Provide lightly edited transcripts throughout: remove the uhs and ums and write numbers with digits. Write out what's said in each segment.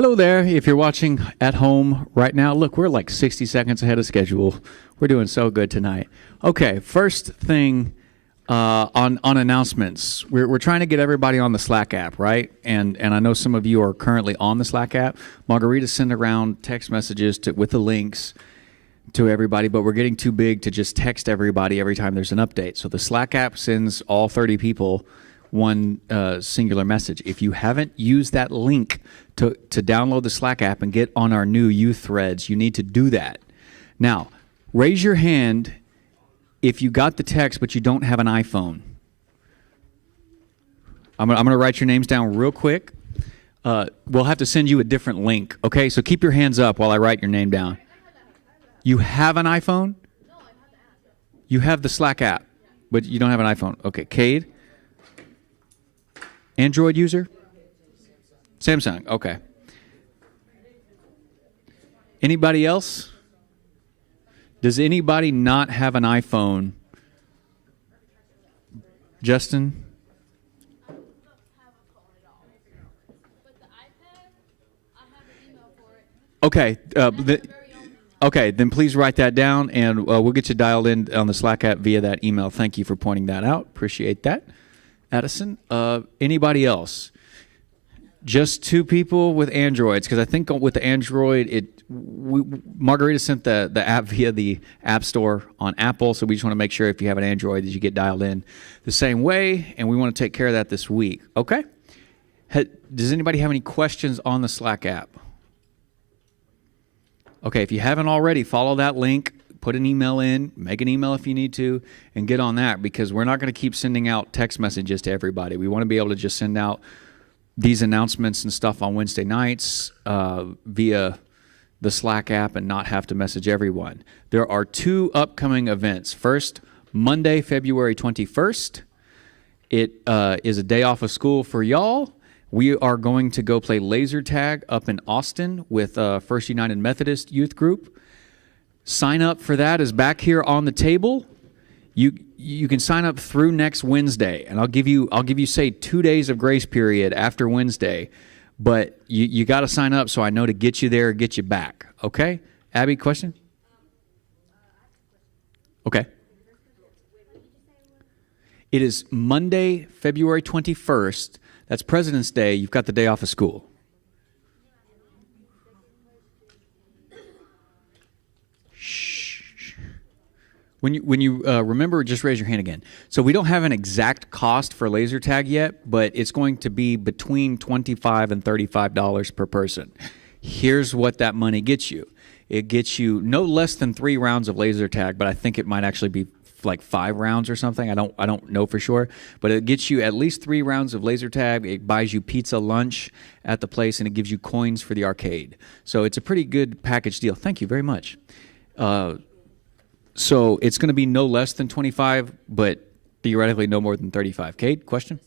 Hello there. If you're watching at home right now, look, we're like 60 seconds ahead of schedule. We're doing so good tonight. Okay, first thing on announcements. We're trying to get everybody on the Slack app, right? And I know some of you are currently on the Slack app. Margarita sent around text messages with the links to everybody, but we're getting too big to just text everybody every time there's an update. So the Slack app sends all 30 people one singular message. If you haven't used that link to download the Slack app and get on our new youth threads, you need to do that. Now, raise your hand if you got the text but you don't have an iPhone. I'm going to write your names down real quick. We'll have to send you a different link, okay? So keep your hands up while I write your name down. You have an iPhone? You have the Slack app, but you don't have an iPhone. Okay, Cade? Android user? Samsung, okay. Anybody else? Does anybody not have an iPhone? Justin? Okay. Okay, then please write that down, and we'll get you dialed in on the Slack app via that email. Thank you for pointing that out. Appreciate that. Addison, anybody else? Just two people with Androids, because I think with the Android, Margarita sent the app via the App Store on Apple, so we just want to make sure if you have an Android that you get dialed in the same way, and we want to take care of that this week. Okay? Does anybody have any questions on the Slack app? Okay, if you haven't already, follow that link. Put an email in, make an email if you need to, and get on that, because we're not going to keep sending out text messages to everybody. We want to be able to just send out these announcements and stuff on Wednesday nights via the Slack app and not have to message everyone. There are two upcoming events. First, Monday, February 21st. It is a day off of school for y'all. We are going to go play laser tag up in Austin with First United Methodist Youth Group. Sign up for that is back here on the table. You can sign up through next Wednesday, and I'll give you say 2 days of grace period after Wednesday, but you got to sign up so I know to get you there, get you back. Okay, Abby, question? Okay. It is Monday, February 21st. That's President's Day. You've got the day off of school. When you remember, just raise your hand again. So we don't have an exact cost for laser tag yet, but it's going to be between $25 and $35 per person. Here's what that money gets you. It gets you no less than 3 rounds of laser tag, but I think it might actually be like 5 rounds or something. I don't know for sure, but it gets you at least 3 rounds of laser tag. It buys you pizza lunch at the place, and it gives you coins for the arcade. So it's a pretty good package deal. Thank you very much. So it's going to be no less than 25, but theoretically no more than 35. Cade, question?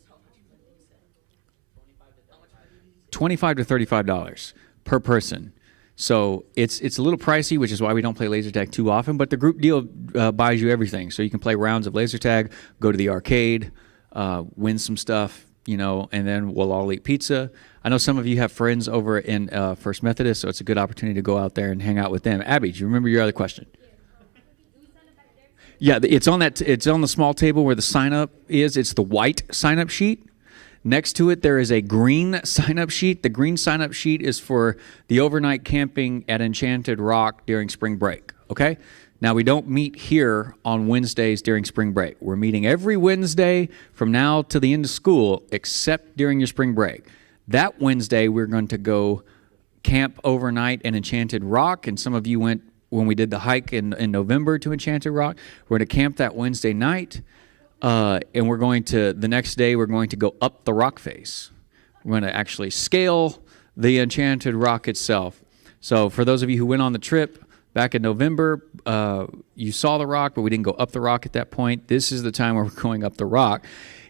$25 to $35 per person. So it's a little pricey, which is why we don't play laser tag too often, but the group deal buys you everything. So you can play rounds of laser tag, go to the arcade, win some stuff, and then we'll all eat pizza. I know some of you have friends over in First Methodist, so it's a good opportunity to go out there and hang out with them. Abby, do you remember your other question? Yeah, it's on the small table where the sign-up is. It's the white sign-up sheet. Next to it, there is a green sign-up sheet. The green sign-up sheet is for the overnight camping at Enchanted Rock during spring break, okay? Now, we don't meet here on Wednesdays during spring break. We're meeting every Wednesday from now to the end of school, except during your spring break. That Wednesday, we're going to go camp overnight at Enchanted Rock, and some of you went when we did the hike in November to Enchanted Rock. We're going to camp that Wednesday night, and the next day, we're going to go up the rock face. We're going to actually scale the Enchanted Rock itself. So for those of you who went on the trip back in November, you saw the rock, but we didn't go up the rock at that point. This is the time where we're going up the rock.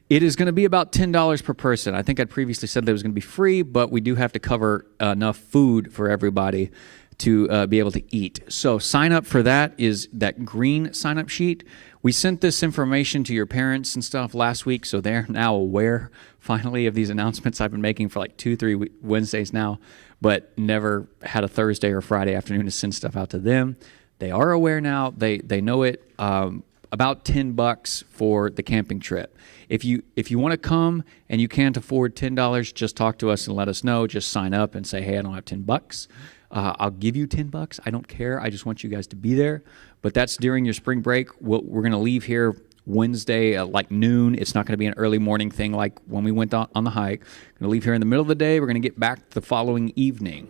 It is going to be about $10 per person. I think I'd previously said that it was going to be free, but we do have to cover enough food for everybody to be able to eat. So sign up for that is that green sign-up sheet. We sent this information to your parents and stuff last week, so they're now aware finally, of these announcements I've been making for like 2-3 Wednesdays now, but never had a Thursday or Friday afternoon to send stuff out to them. They are aware now. They know it. About $10 for the camping trip. If you want to come and you can't afford $10, just talk to us and let us know. Just sign up and say, hey, I don't have $10. I'll give you $10. I don't care. I just want you guys to be there. But that's during your spring break. We're going to leave here Wednesday at like noon. It's not going to be an early morning thing like when we went on the hike. We're going to leave here in the middle of the day. We're going to get back the following evening.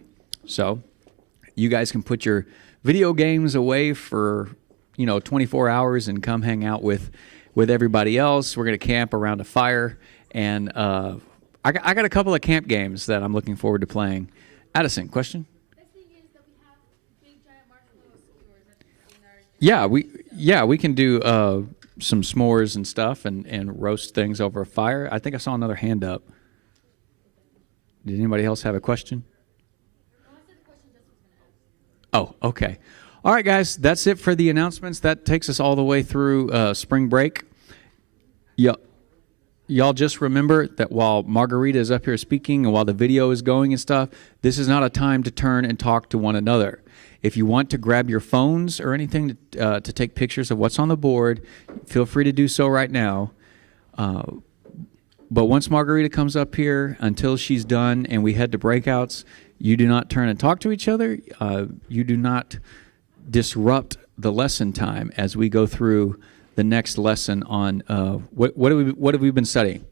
So you guys can put your video games away for 24 hours and come hang out with everybody else. We're going to camp around a fire. And I got a couple of camp games that I'm looking forward to playing. Addison, question? Best thing is that we have big giant marshmallow skewers in our Yeah, we can do some s'mores and stuff and roast things over a fire. I think I saw another hand up. Did anybody else have a question? Oh, okay. All right, guys, that's it for the announcements. That takes us all the way through spring break. Y'all just remember that while Margarita is up here speaking and while the video is going and stuff, this is not a time to turn and talk to one another. If you want to grab your phones or anything to take pictures of what's on the board, feel free to do so right now. But once Margarita comes up here, until she's done and we head to breakouts, you do not turn and talk to each other. You do not disrupt the lesson time as we go through the next lesson on what have we been studying?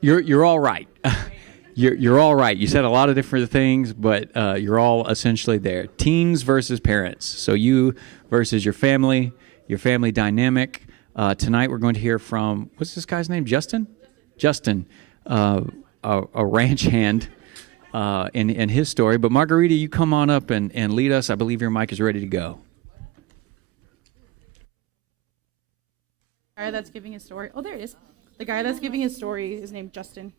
You're all right. You're all right. You said a lot of different things, but you're all essentially there. Teens versus parents. So you versus your family dynamic. Tonight we're going to hear from, what's this guy's name? Justin, a ranch hand in his story. But Margarita, you come on up and lead us. I believe your mic is ready to go. The guy that's giving his story. Oh, there it is. The guy that's giving his story is named Justin.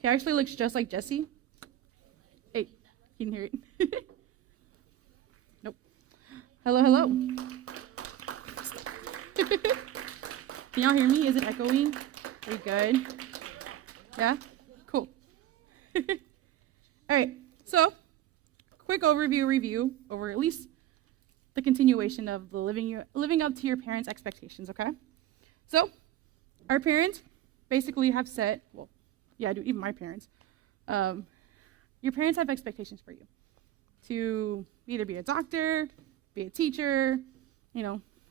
He actually looks just like Jesse. Hey, you can hear it. Nope. Hello, hello. Can y'all hear me? Is it echoing? Are you good? Yeah? Cool. All right. So, quick review over at least the continuation of the living up to your parents' expectations, okay? So, our parents basically have set, well, yeah, even my parents, your parents have expectations for you to either be a doctor, be a teacher,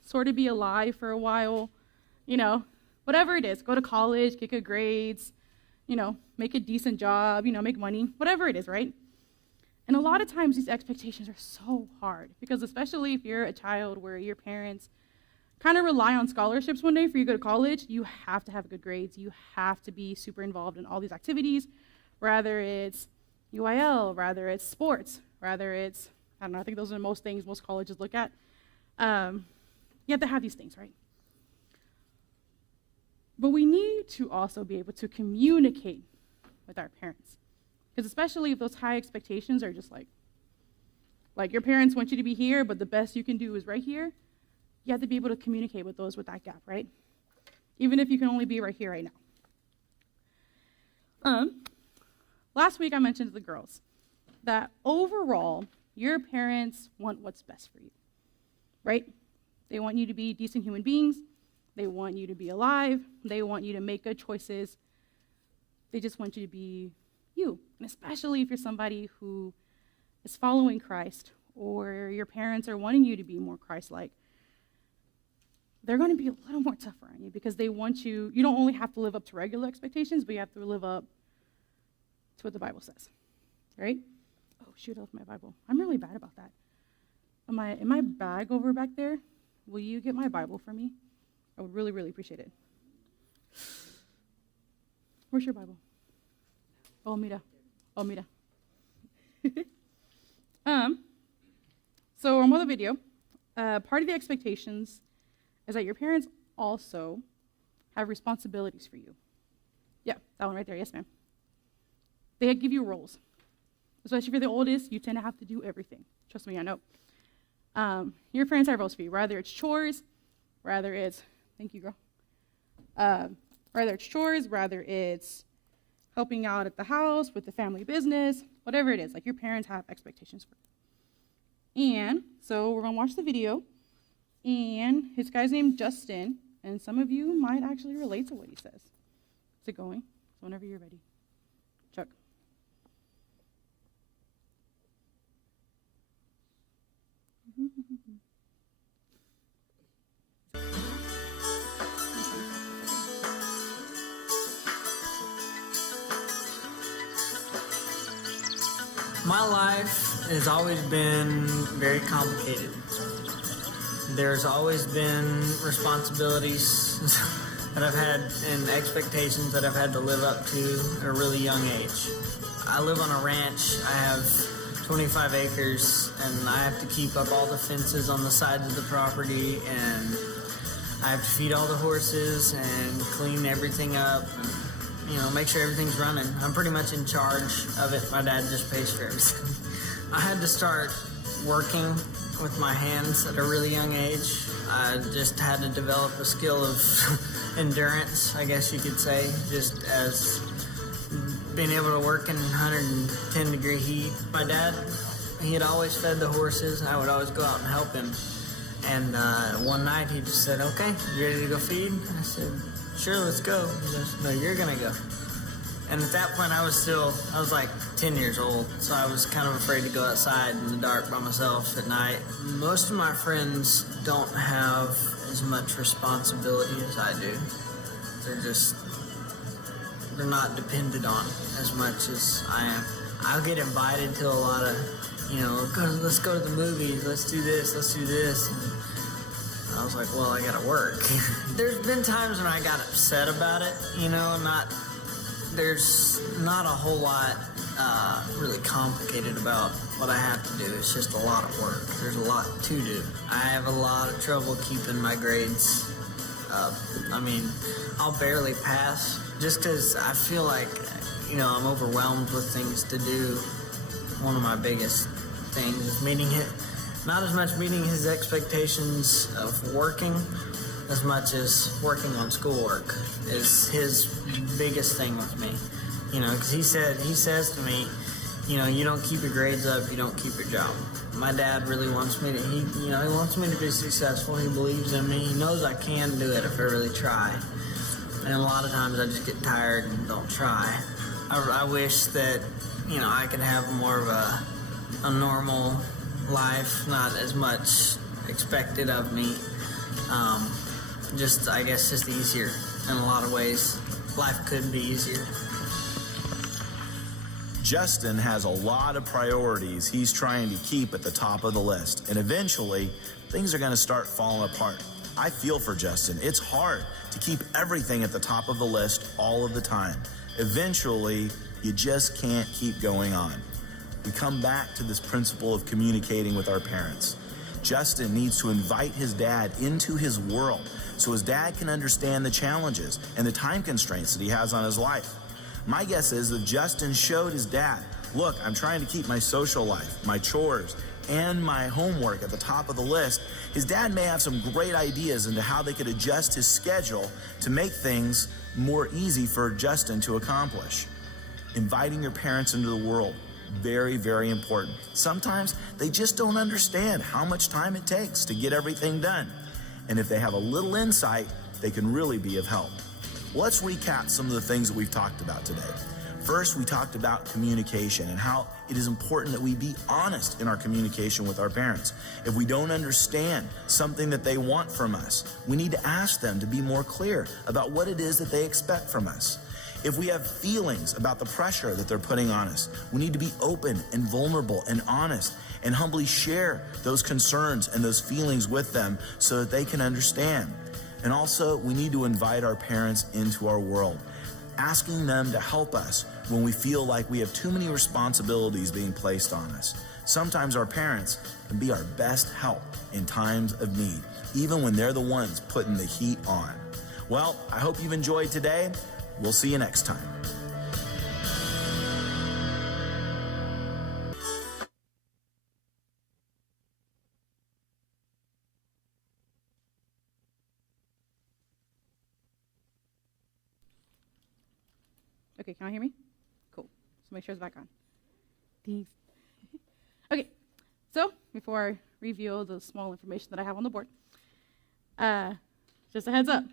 sort of be alive for a while, whatever it is, go to college, get good grades, make a decent job, make money, whatever it is, right? And a lot of times these expectations are so hard because especially if you're a child where your parents kind of rely on scholarships one day for you to go to college, you have to have good grades. You have to be super involved in all these activities, whether it's UIL, whether it's sports, whether it's, I don't know, I think those are most things most colleges look at. You have to have these things, right? But we need to also be able to communicate with our parents. Because especially if those high expectations are just like your parents want you to be here, but the best you can do is right here, you have to be able to communicate with those with that gap, right? Even if you can only be right here, right now. Last week I mentioned to the girls that overall, your parents want what's best for you, right? They want you to be decent human beings. They want you to be alive. They want you to make good choices. They just want you to be you. And especially if you're somebody who is following Christ or your parents are wanting you to be more Christ-like, they're going to be a little more tougher on you because they want you don't only have to live up to regular expectations, but you have to live up to what the Bible says, right? Oh, shoot, I left my Bible. I'm really bad about that. In my bag over back there, will you get my Bible for me? I would really, really appreciate it. Where's your Bible? Oh, mira. So on the video, part of the expectations is that your parents also have responsibilities for you. Yeah, that one right there. Yes, ma'am. They give you roles. Especially if you're the oldest, you tend to have to do everything. Trust me, I know. Your parents have roles for you. Whether it's chores, Rather it's, thank you, girl. Whether it's chores, whether it's helping out at the house with the family business, whatever it is, like your parents have expectations for you. And so we're gonna watch the video, and his guy's named Justin, and some of you might actually relate to what he says. Is it going? So whenever you're ready. Chuck. My life has always been very complicated. There's always been responsibilities that I've had and expectations that I've had to live up to at a really young age. I live on a ranch. I have 25 acres, and I have to keep up all the fences on the sides of the property, and I have to feed all the horses and clean everything up and, make sure everything's running. I'm pretty much in charge of it. My dad just pays for everything. I had to start working with my hands at a really young age. I just had to develop a skill of endurance, I guess you could say, just as being able to work in 110-degree heat. My dad, he had always fed the horses. I would always go out and help him. And one night he just said, "Okay, you ready to go feed?" I said, "Sure, let's go." He goes, "No, you're gonna go." And at that point I was like 10 years old, so I was kind of afraid to go outside in the dark by myself at night. Most of my friends don't have as much responsibility as I do. They're not depended on as much as I am. I'll get invited to a lot of, let's go to the movies, let's do this, let's do this. And I was like, well, I gotta work. There's been times when I got upset about it, there's not a whole lot really complicated about what I have to do. It's just a lot of work. There's a lot to do. I have a lot of trouble keeping my grades up. I'll barely pass just because I feel like, I'm overwhelmed with things to do. One of my biggest things is not as much meeting his expectations of working as much as working on schoolwork is his biggest thing with me. Because he says to me, you don't keep your grades up, you don't keep your job. My dad really wants me to, he wants me to be successful. He believes in me. He knows I can do it if I really try. And a lot of times I just get tired and don't try. I wish that, I could have more of a normal life, not as much expected of me. I guess just easier in a lot of ways. Life could be easier. Justin has a lot of priorities he's trying to keep at the top of the list, and eventually things are going to start falling apart. I feel for Justin. It's hard to keep everything at the top of the list all of the time. Eventually, you just can't keep going on. We come back to this principle of communicating with our parents. Justin needs to invite his dad into his world so his dad can understand the challenges and the time constraints that he has on his life. My guess is that Justin showed his dad, look, I'm trying to keep my social life, my chores, and my homework at the top of the list. His dad may have some great ideas into how they could adjust his schedule to make things more easy for Justin to accomplish. Inviting your parents into the world, very, very important. Sometimes they just don't understand how much time it takes to get everything done. And if they have a little insight, they can really be of help. Let's recap some of the things that we've talked about today. First, we talked about communication and how it is important that we be honest in our communication with our parents. If we don't understand something that they want from us, we need to ask them to be more clear about what it is that they expect from us. If we have feelings about the pressure that they're putting on us, we need to be open and vulnerable and honest and humbly share those concerns and those feelings with them so that they can understand. And also, we need to invite our parents into our world, asking them to help us when we feel like we have too many responsibilities being placed on us. Sometimes our parents can be our best help in times of need, even when they're the ones putting the heat on. Well, I hope you've enjoyed today. We'll see you next time. Okay, can I hear me? Cool. So make sure it's back on. Thanks. Okay, so before I reveal the small information that I have on the board, just a heads up.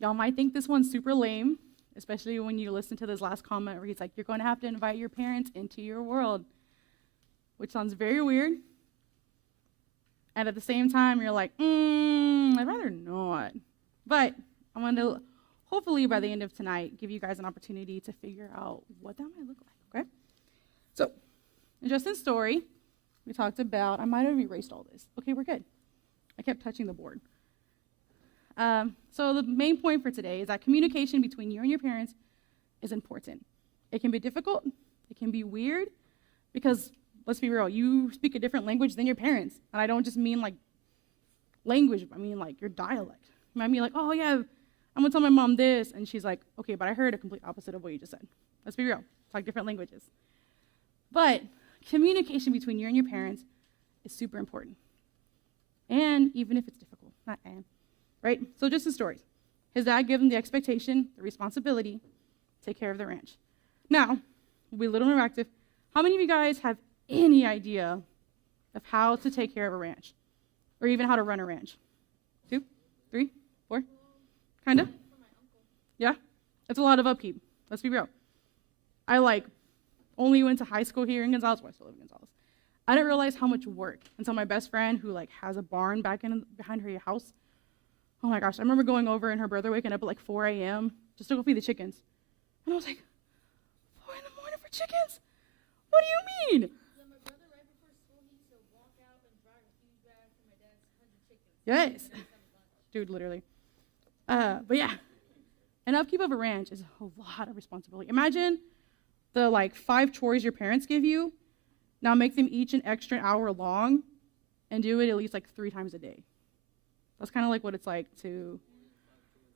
Y'all might think this one's super lame, especially when you listen to this last comment where he's like, you're going to have to invite your parents into your world, which sounds very weird. And at the same time, you're like, I'd rather not. But I'm going to, hopefully by the end of tonight, give you guys an opportunity to figure out what that might look like, okay? So, in Justin's story, we talked about, I might have erased all this. Okay, we're good. I kept touching the board. So the main point for today is that communication between you and your parents is important. It can be difficult. It can be weird because, let's be real, you speak a different language than your parents. And I don't just mean like language, I mean like your dialect. You might be like, oh yeah, I'm gonna tell my mom this. And she's like, okay, but I heard a complete opposite of what you just said. Let's be real, talk different languages. But communication between you and your parents is super important. And even if it's difficult, not and. Right? So just the stories. His dad gave him the expectation, the responsibility, take care of the ranch. Now, we'll be a little interactive. How many of you guys have any idea of how to take care of a ranch? Or even how to run a ranch? 2, 3, 4? Kind of? Yeah? It's a lot of upkeep. Let's be real. I only went to high school here in Gonzales. Well, I still live in Gonzales. I didn't realize how much work until my best friend, who has a barn behind her house. Oh my gosh, I remember going over and her brother waking up at 4 a.m. just to go feed the chickens. And I was like, 4 in the morning for chickens? What do you mean? Yeah, my brother, right before school, he used to walk out and drive a huge bag for my dad's 100 chickens. Yes. Dude, literally. But yeah, an upkeep of a ranch is a lot of responsibility. Imagine the 5 chores your parents give you. Now make them each an extra hour long and do it at least 3 times a day. That's kind of what it's like to,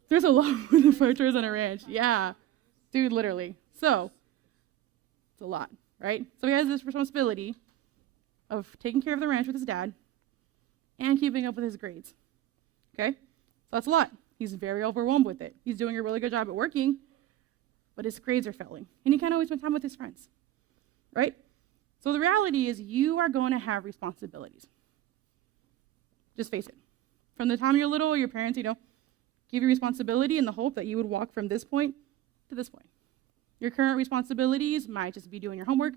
there's a lot more than 5 chores on a ranch. Yeah, dude, literally. So, it's a lot, right? So he has this responsibility of taking care of the ranch with his dad and keeping up with his grades, okay? So that's a lot. He's very overwhelmed with it. He's doing a really good job at working, but his grades are failing. And he can't always spend time with his friends, right? So the reality is you are going to have responsibilities. Just face it. From the time you're little, your parents, give you responsibility in the hope that you would walk from this point to this point. Your current responsibilities might just be doing your homework.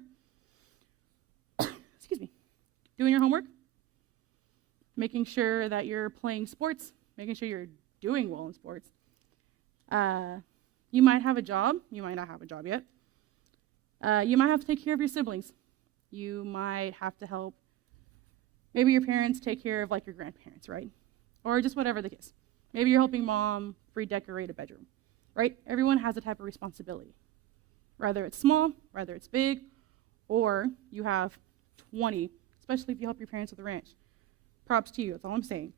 Excuse me. Doing your homework. Making sure that you're playing sports. Making sure you're doing well in sports. You might have a job. You might not have a job yet. You might have to take care of your siblings. You might have to help maybe your parents take care of your grandparents, right? Or just whatever the case. Maybe you're helping mom redecorate a bedroom, right? Everyone has a type of responsibility. Whether it's small, whether it's big, or you have 20, especially if you help your parents with the ranch. Props to you, that's all I'm saying.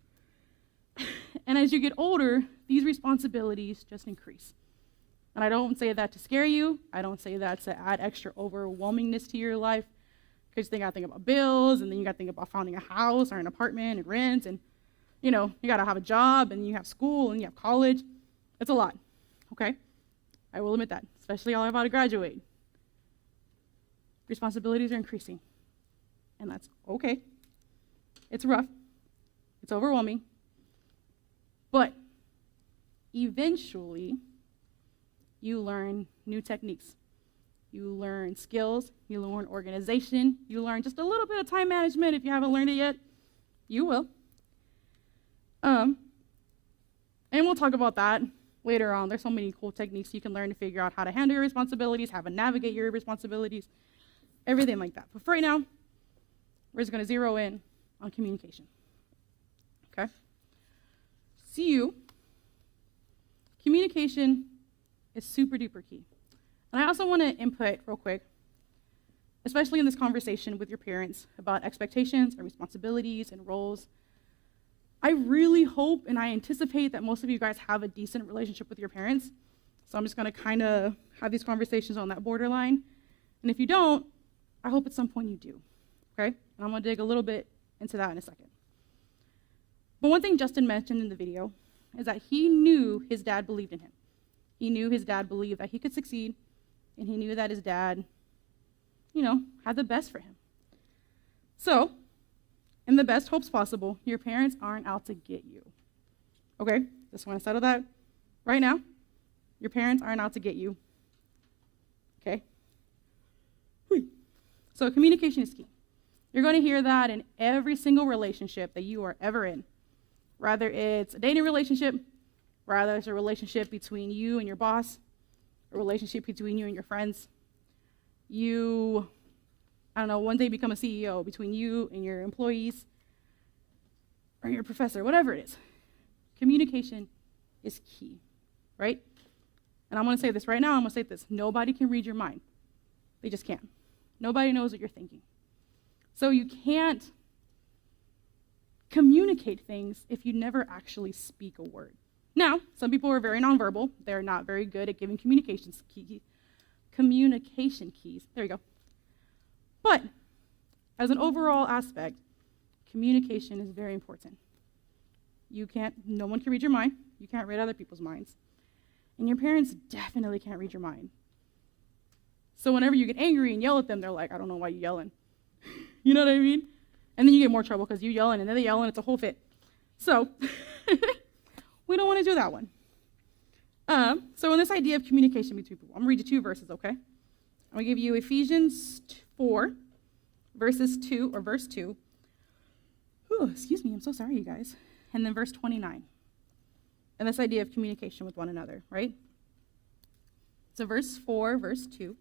And as you get older, these responsibilities just increase. And I don't say that to scare you. I don't say that to add extra overwhelmingness to your life. Because you got to think about bills, and then you got to think about finding a house or an apartment and rent, and you got to have a job, and you have school, and you have college. It's a lot, okay? I will admit that, especially all about to graduate. Responsibilities are increasing, and that's okay. It's rough. It's overwhelming. But eventually, you learn new techniques. You learn skills. You learn organization. You learn just a little bit of time management if you haven't learned it yet. You will. And we'll talk about that later on. There's so many cool techniques you can learn to figure out how to handle your responsibilities, how to navigate your responsibilities, everything like that. But for right now, we're just going to zero in on communication. Okay? Communication is super duper key. And I also want to input real quick, especially in this conversation with your parents about expectations and responsibilities and roles. I really hope and I anticipate that most of you guys have a decent relationship with your parents. So I'm just going to kind of have these conversations on that borderline. And if you don't, I hope at some point you do. Okay? And I'm going to dig a little bit into that in a second. But one thing Justin mentioned in the video is that he knew his dad believed in him. He knew his dad believed that he could succeed and he knew that his dad, you know, had the best for him. So, in the best hopes possible, your parents aren't out to get you. Okay? Just want to settle that right now. Your parents aren't out to get you. Okay? So, communication is key. You're going to hear that in every single relationship that you are ever in. Rather it's a dating relationship, rather it's a relationship between you and your boss, a relationship between you and your friends. You, I don't know, one day become a CEO between you and your employees or your professor, whatever it is. Communication is key, right? And I'm going to say this right now, I'm going to say this. Nobody can read your mind. They just can't. Nobody knows what you're thinking. So you can't communicate things if you never actually speak a word. Now, some people are very nonverbal. They're not very good at giving communication keys. There you go. But as an overall aspect, communication is very important. No one can read your mind. You can't read other people's minds. And your parents definitely can't read your mind. So whenever you get angry and yell at them, they're like, I don't know why you're yelling. You know what I mean? And then you get more trouble because you're yelling, and then they yell, and it's a whole fit. So we don't want to do that one. So in this idea of communication between people, I'm going to read you 2 verses, okay? I'm going to give you Ephesians 4, verse 2. Ooh, excuse me, I'm so sorry, you guys. And then verse 29. And this idea of communication with one another, right? So verse 4, verse 2.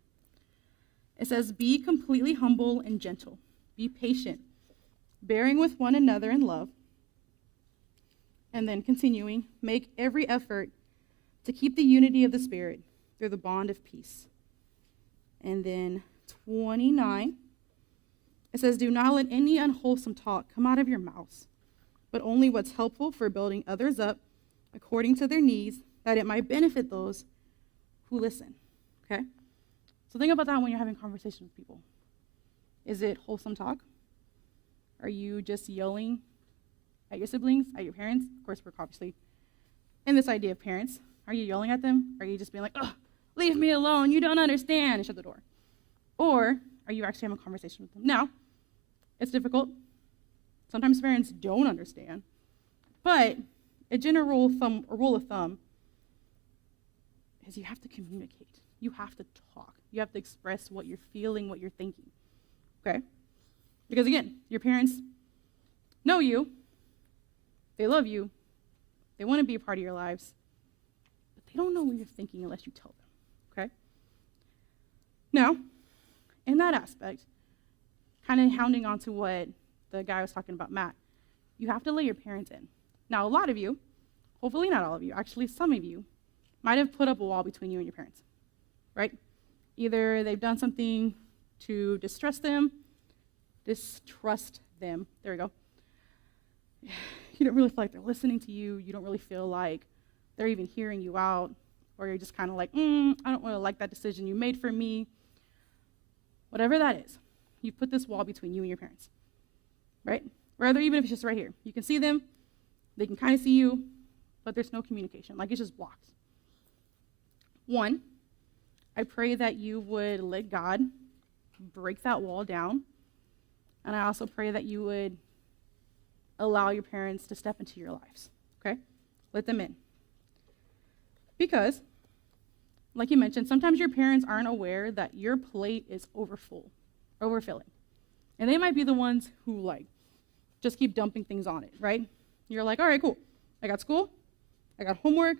It says, be completely humble and gentle. Be patient, bearing with one another in love. And then continuing, make every effort to keep the unity of the Spirit through the bond of peace. And then 29, it says, do not let any unwholesome talk come out of your mouths, but only what's helpful for building others up according to their needs, that it might benefit those who listen. Okay? So think about that when you're having conversations with people. Is it wholesome talk? Are you just yelling at your siblings, at your parents? Of course, we're obviously in this idea of parents. Are you yelling at them? Are you just being like, oh, leave me alone, you don't understand, and shut the door? Or are you actually having a conversation with them? Now, it's difficult. Sometimes parents don't understand. But a general rule of thumb is you have to communicate. You have to talk. You have to express what you're feeling, what you're thinking. Okay? Because again, your parents know you. They love you. They want to be a part of your lives. But they don't know what you're thinking unless you tell them. Okay? Now, in that aspect, kind of hounding on to what the guy was talking about, Matt, you have to let your parents in. Now, a lot of you, hopefully not all of you, actually some of you, might have put up a wall between you and your parents, right? Either they've done something to distrust them, there we go. You don't really feel like they're listening to you, you don't really feel like they're even hearing you out, or you're just kind of like, I don't really like that decision you made for me. Whatever that is, you've put this wall between you and your parents, right? Rather, even if it's just right here. You can see them, they can kind of see you, but there's no communication. Like, it's just blocked. 1, I pray that you would let God break that wall down. And I also pray that you would allow your parents to step into your lives, okay? Let them in. Because, like you mentioned, sometimes your parents aren't aware that your plate is overfilling. And they might be the ones who, like, just keep dumping things on it, right? You're like, all right, cool. I got school. I got homework.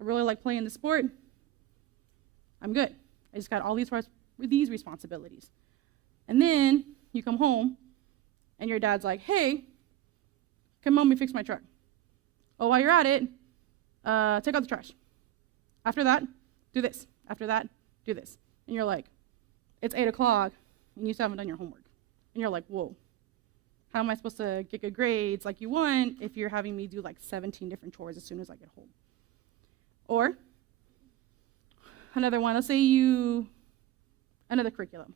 I really like playing the sport. I'm good. I just got all these responsibilities. And then you come home, and your dad's like, hey, come help me fix my truck. Oh, while you're at it, take out the trash. After that, do this. After that, do this. And you're like, it's 8 o'clock, and you still haven't done your homework. And you're like, whoa, how am I supposed to get good grades like you want if you're having me do like 17 different chores as soon as I get home? Or another one, let's say another curriculum.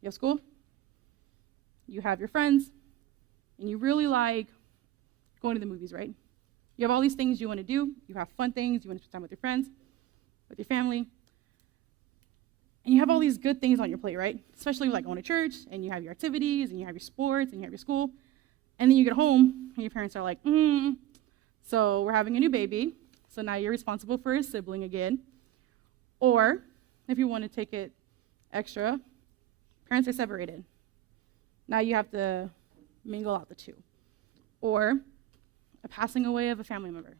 You have school, you have your friends, and you really like going to the movies, right? You have all these things you want to do. You have fun things. You want to spend time with your friends, with your family. And you have all these good things on your plate, right? Especially like going to church, and you have your activities, and you have your sports, and you have your school. And then you get home, and your parents are like, so we're having a new baby, so now you're responsible for a sibling again. Or, if you want to take it extra, parents are separated. Now you have to mingle out the two. Or, a passing away of a family member.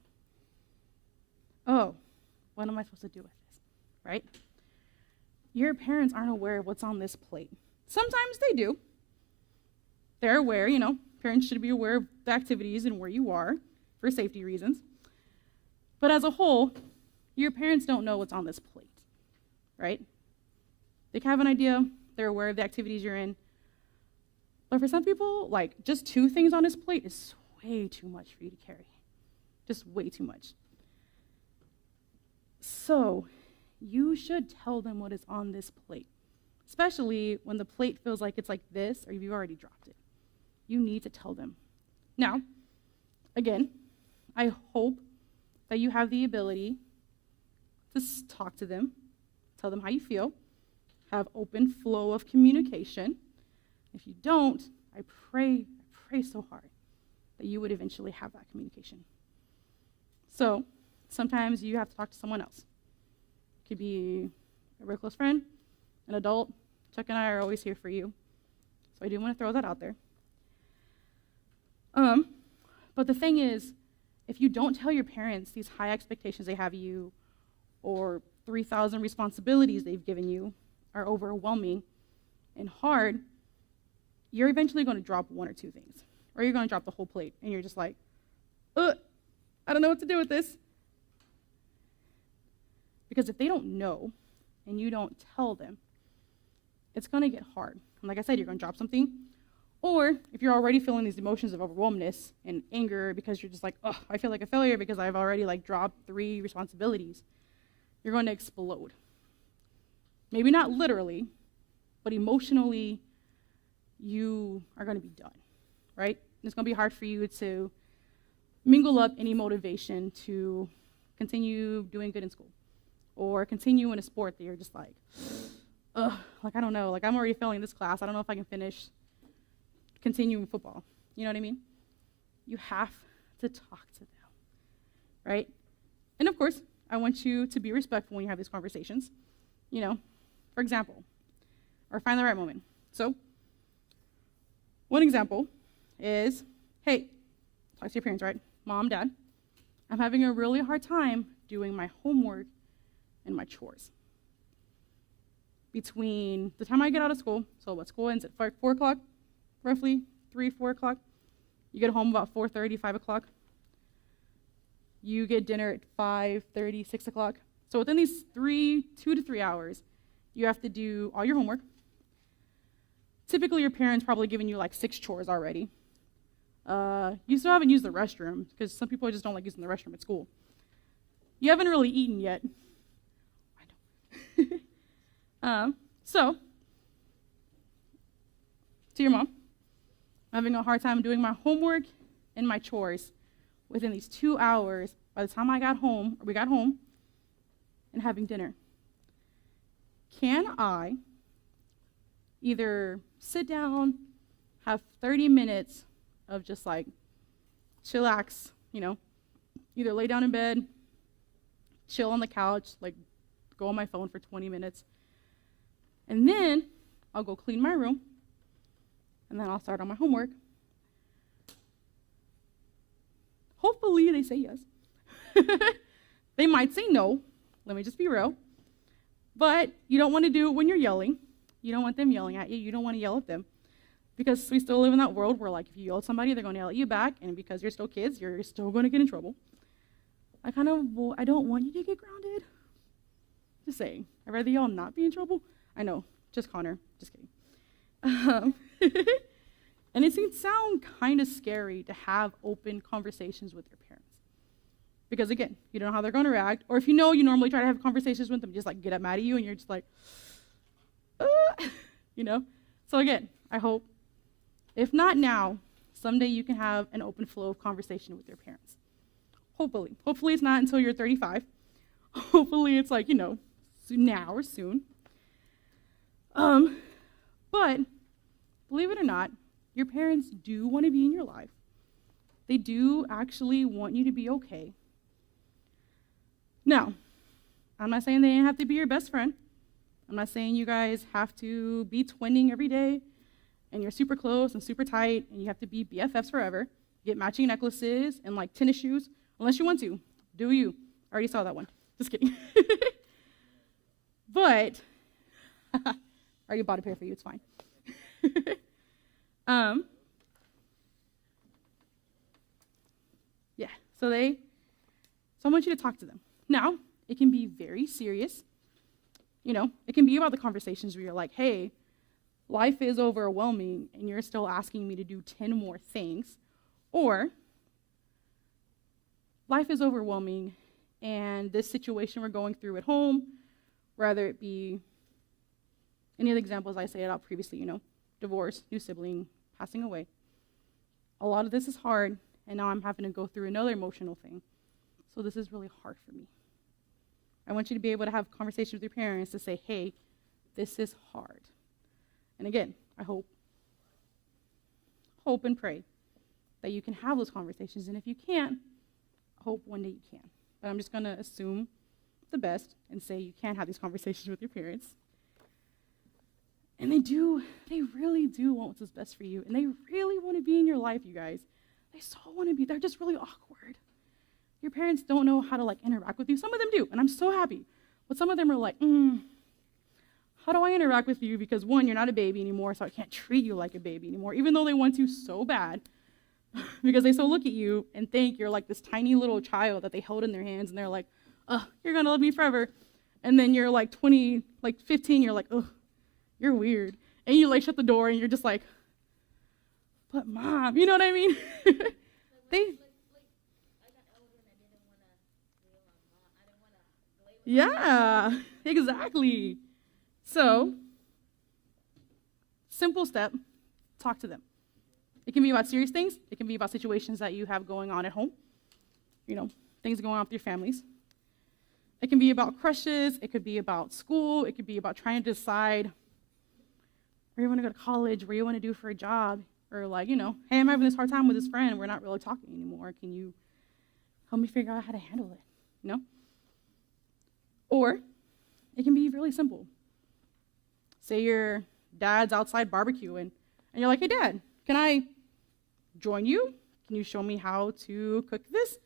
Oh, what am I supposed to do with this, right? Your parents aren't aware of what's on this plate. Sometimes they do. They're aware, parents should be aware of the activities and where you are for safety reasons. But as a whole, your parents don't know what's on this plate, right? They can have an idea, they're aware of the activities you're in. But for some people, like just 2 things on this plate is way too much for you to carry. Just way too much. So, you should tell them what is on this plate, especially when the plate feels like it's like this or you've already dropped it. You need to tell them. Now, again, I hope that you have the ability to talk to them, tell them how you feel, have open flow of communication. If you don't, I pray so hard that you would eventually have that communication. So, sometimes you have to talk to someone else. It could be a real close friend, an adult. Chuck and I are always here for you. So I do want to throw that out there. But the thing is, if you don't tell your parents these high expectations they have of you, or 3,000 responsibilities they've given you are overwhelming and hard, you're eventually going to drop 1 or 2 things. Or you're going to drop the whole plate, and you're just like, I don't know what to do with this. Because if they don't know, and you don't tell them, it's going to get hard. And like I said, you're going to drop something. Or if you're already feeling these emotions of overwhelmness and anger because you're just like, I feel like a failure because I've already dropped 3 responsibilities, you're going to explode. Maybe not literally, but emotionally, you are going to be done, right? And it's going to be hard for you to mingle up any motivation to continue doing good in school or continue in a sport that you're just like, I don't know, I'm already failing this class. I don't know if I can continue in football. You know what I mean? You have to talk to them, right? And of course, I want you to be respectful when you have these conversations. For example, or find the right moment. So, one example is, hey, talk to your parents, right? Mom, Dad, I'm having a really hard time doing my homework and my chores. Between the time I get out of school, so what, school ends at 4 o'clock, roughly 3, 4 o'clock. You get home about 4:30, 5 o'clock. You get dinner at 5:30, 6 o'clock. So within these 2 to 3 hours, you have to do all your homework. Typically, your parents probably giving you 6 chores already. You still haven't used the restroom, because some people just don't like using the restroom at school. You haven't really eaten yet. I know. So, to your mom, I'm having a hard time doing my homework and my chores within these 2 hours by the time we got home, and having dinner. Can I either sit down, have 30 minutes of just chillax, either lay down in bed, chill on the couch, go on my phone for 20 minutes, and then I'll go clean my room, and then I'll start on my homework. Hopefully they say yes. They might say no, let me just be real. But you don't want to do it when you're yelling. You don't want them yelling at you. You don't want to yell at them. Because we still live in that world where if you yell at somebody, they're going to yell at you back, and because you're still kids, you're still going to get in trouble. I don't want you to get grounded. Just saying. I'd rather y'all not be in trouble. I know, just Connor, just kidding. And it can sound kind of scary to have open conversations with your parents. Because again, you don't know how they're going to react. Or if you normally try to have conversations with them, just get up mad at you, and you're just So again, I hope, if not now, someday you can have an open flow of conversation with your parents. Hopefully. Hopefully it's not until you're 35. Hopefully it's now or soon. But believe it or not, your parents do want to be in your life. They do actually want you to be okay. Now, I'm not saying they have to be your best friend. I'm not saying you guys have to be twinning every day and you're super close and super tight and you have to be BFFs forever. Get matching necklaces and like tennis shoes, unless you want to. Do you? I already saw that one. Just kidding. But I already bought a pair for you. It's fine. Yeah. So I want you to talk to them. Now, it can be very serious. You know, it can be about the conversations where you're like, hey, life is overwhelming and you're still asking me to do 10 more things. Or life is overwhelming and this situation we're going through at home, whether it be any of the examples I said out previously, you know, divorce, new sibling, passing away. A lot of this is hard, and now I'm having to go through another emotional thing. So this is really hard for me. I want you to be able to have conversations with your parents to say, hey, this is hard. And again, I hope and pray that you can have those conversations. And if you can't, I hope one day you can. But I'm just going to assume the best and say you can have these conversations with your parents. And they really do want what's best for you. And they really want to be in your life, you guys. They so want to be. They're just really awkward. Your parents don't know how to like interact with you. Some of them do, and I'm so happy. But some of them are like, how do I interact with you? Because one, you're not a baby anymore, so I can't treat you like a baby anymore, even though they want to so bad. Because they so look at you and think you're like this tiny little child that they hold in their hands, and they're like, oh, you're going to love me forever. And then you're like 20, like 15, you're like, oh, you're weird. And you like shut the door, and you're just like, but mom, you know what I mean? Yeah, exactly. So, simple step, talk to them. It can be about serious things. It can be about situations that you have going on at home. You know, things going on with your families. It can be about crushes. It could be about school. It could be about trying to decide where you want to go to college, what you want to do for a job, or like, you know, hey, I'm having this hard time with this friend. We're not really talking anymore. Can you help me figure out how to handle it? You know? Or it can be really simple. Say your dad's outside barbecuing, and you're like, hey, Dad, can I join you? Can you show me how to cook this?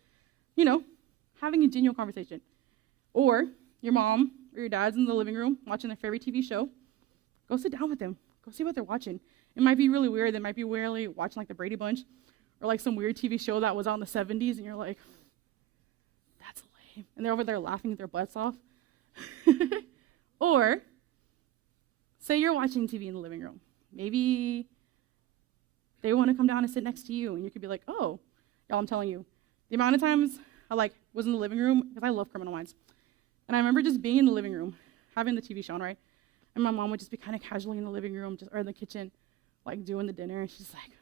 You know, having a genuine conversation. Or your mom or your dad's in the living room watching their favorite TV show. Go sit down with them. Go see what they're watching. It might be really weird. They might be really watching like the Brady Bunch or like some weird TV show that was out in the 70s, and you're like, that's lame. And they're over there laughing their butts off. Or say you're watching TV in the living room. Maybe they want to come down and sit next to you, and you could be like, oh, y'all, I'm telling you, the amount of times I like was in the living room, because I love Criminal Minds, and I remember just being in the living room, having the TV show on, right? And my mom would just be kind of casually in the living room, or in the kitchen, like doing the dinner, and she's like,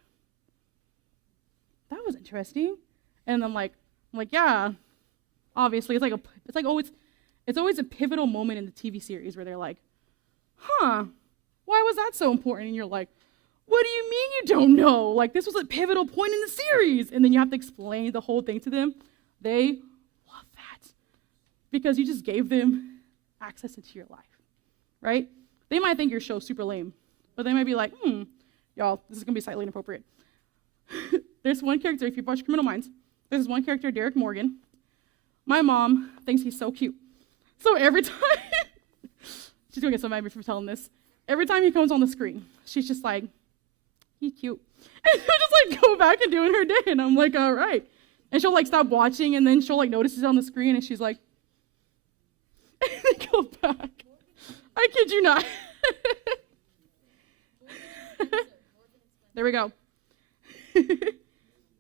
that was interesting. And I'm like, yeah, obviously, it's always a pivotal moment in the TV series where they're like, why was that so important? And you're like, what do you mean you don't know? Like, this was a pivotal point in the series. And then you have to explain the whole thing to them. They love that because you just gave them access into your life, right? They might think your show's super lame, but they might be like, y'all, this is going to be slightly inappropriate. There's one character, if you've watched Criminal Minds, there's one character, Derek Morgan. My mom thinks he's so cute. So every time, she's going to get so mad at me for telling this. Every time he comes on the screen, she's just like, he's cute. And she'll just like go back and doing her day. And I'm like, all right. And she'll like stop watching, and then she'll like notice he's on the screen, and she's like, and then go back. I kid you not. There we go.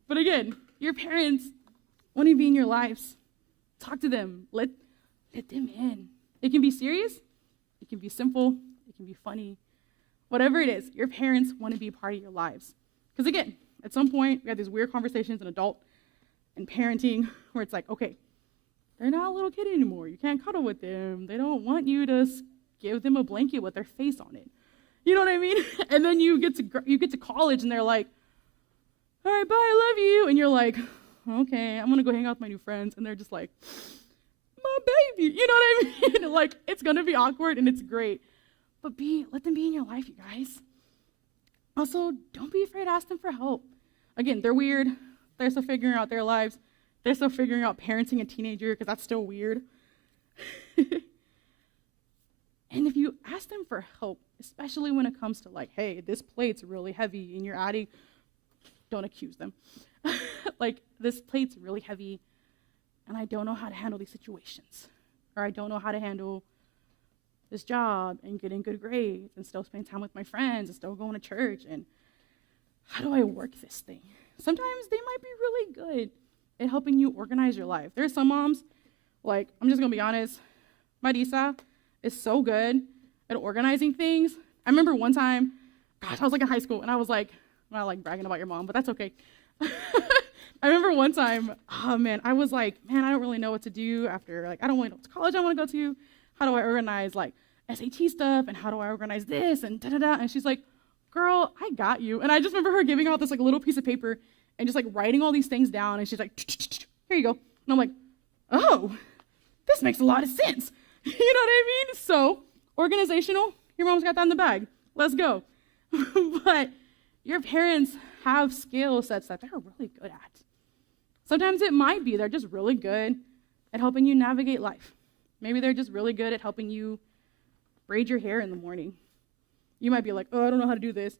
But again, your parents want to be in your lives. Talk to them. Let them in. It can be serious. It can be simple. It can be funny. Whatever it is, your parents want to be a part of your lives. Because again, at some point, we have these weird conversations in adult and parenting where it's like, okay, they're not a little kid anymore. You can't cuddle with them. They don't want you to give them a blanket with their face on it. You know what I mean? And then you get to college and they're like, all right, bye, I love you. And you're like, okay, I'm going to go hang out with my new friends. And they're just like, my baby. You know what I mean? Like, it's going to be awkward and it's great. But let them be in your life, you guys. Also, don't be afraid to ask them for help. Again, they're weird. They're still figuring out their lives. They're still figuring out parenting a teenager because that's still weird. And if you ask them for help, especially when it comes to like, hey, this plate's really heavy and you're adding, don't accuse them. Like, this plate's really heavy and I don't know how to handle these situations. Or I don't know how to handle this job and getting good grades and still spending time with my friends and still going to church. And how do I work this thing? Sometimes they might be really good at helping you organize your life. There are some moms, like, I'm just going to be honest, Marisa is so good at organizing things. I remember one time, gosh, I was like in high school, and I was like, I'm not like bragging about your mom, but that's okay. I remember one time, oh man, I was like, man, I don't really know what to do after, like, I don't really know what college I want to go to. How do I organize, like, SAT stuff, and how do I organize this, and da-da-da, and she's like, girl, I got you. And I just remember her giving out this, like, little piece of paper and just, like, writing all these things down, and she's like, here you go. And I'm like, oh, this makes a lot of sense. You know what I mean? So, organizational, your mom's got that in the bag. Let's go. But your parents have skill sets that they're really good at. Sometimes it might be they're just really good at helping you navigate life. Maybe they're just really good at helping you braid your hair in the morning. You might be like, oh, I don't know how to do this.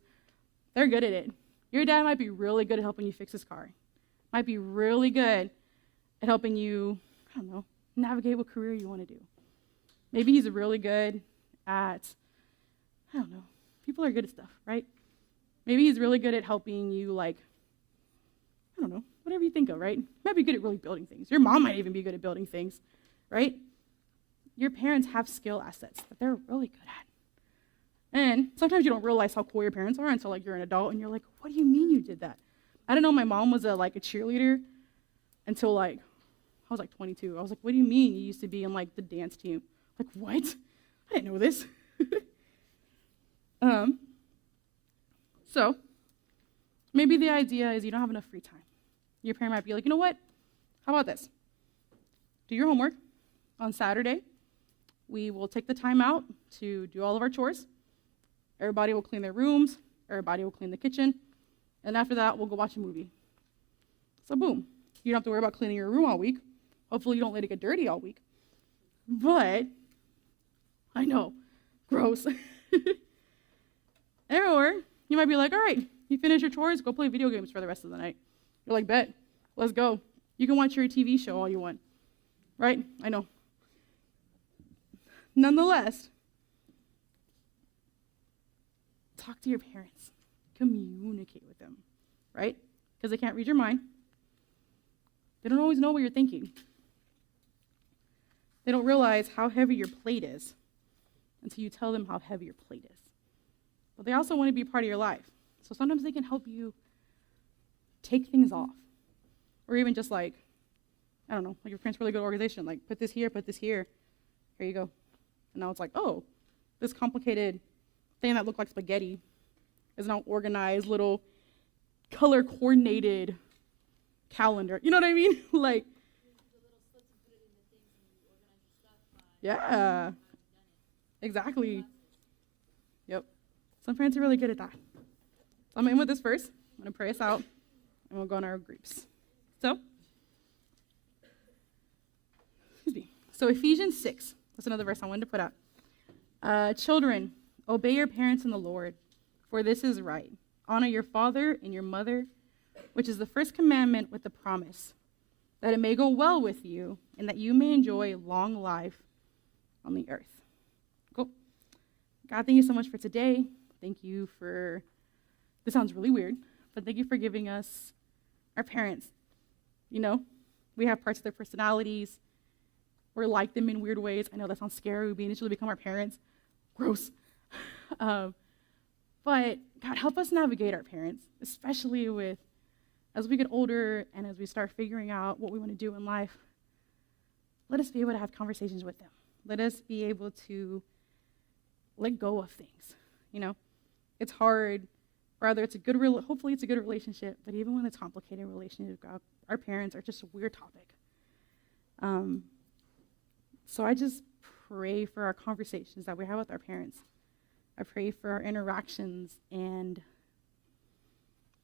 They're good at it. Your dad might be really good at helping you fix his car. Might be really good at helping you, I don't know, navigate what career you want to do. Maybe he's really good at, I don't know, people are good at stuff, right? Maybe he's really good at helping you, like, I don't know, whatever you think of, right? Might be good at really building things. Your mom might even be good at building things, right? Your parents have skill assets that they're really good at. And sometimes you don't realize how cool your parents are until, like, you're an adult and you're like, what do you mean you did that? I didn't know my mom was a cheerleader until, like, I was like 22. I was like, what do you mean you used to be in, like, the dance team? Like, what? I didn't know this. So maybe the idea is you don't have enough free time. Your parent might be like, you know what? How about this? Do your homework on Saturday. We will take the time out to do all of our chores. Everybody will clean their rooms. Everybody will clean the kitchen. And after that, we'll go watch a movie. So boom. You don't have to worry about cleaning your room all week. Hopefully you don't let it get dirty all week. But, I know, gross. Or you might be like, all right, you finish your chores, go play video games for the rest of the night. You're like, bet, let's go. You can watch your TV show all you want, right? I know. Nonetheless, talk to your parents. Communicate with them, right? Because they can't read your mind. They don't always know what you're thinking. They don't realize how heavy your plate is until you tell them how heavy your plate is. But they also want to be a part of your life. So sometimes they can help you take things off. Or even just like, I don't know, like your parents' really good organization, like put this here, here you go. And now it's like, oh, this complicated thing that looked like spaghetti is now organized, little color-coordinated calendar. You know what I mean? Like, yeah, exactly. Yep. Some parents are really good at that. So I'm going to end with this verse. I'm going to pray us out, and we'll go on our groups. So, excuse me. So Ephesians 6. That's another verse I wanted to put out. Children, obey your parents in the Lord, for this is right. Honor your father and your mother, which is the first commandment with the promise, that it may go well with you, and that you may enjoy long life on the earth. Cool. God, thank you so much for today. Thank you for, this sounds really weird, but thank you for giving us our parents. You know, we have parts of their personalities. We're like them in weird ways. I know that sounds scary. We initially become our parents. Gross. But God, help us navigate our parents, especially with, as we get older and as we start figuring out what we want to do in life. Let us be able to have conversations with them. Let us be able to let go of things, you know. it's hard, rather it's a good, hopefully it's a good relationship, but even when it's complicated relationship, our parents are just a weird topic. So I just pray for our conversations that we have with our parents. I pray for our interactions and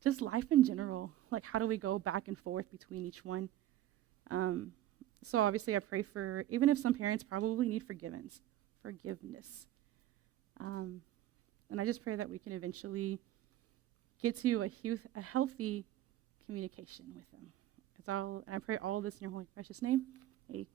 just life in general. Like, how do we go back and forth between each one? So obviously I pray for, even if some parents probably need forgiveness. And I just pray that we can eventually get to a healthy communication with them. It's all, and I pray all this in your holy precious name. Amen.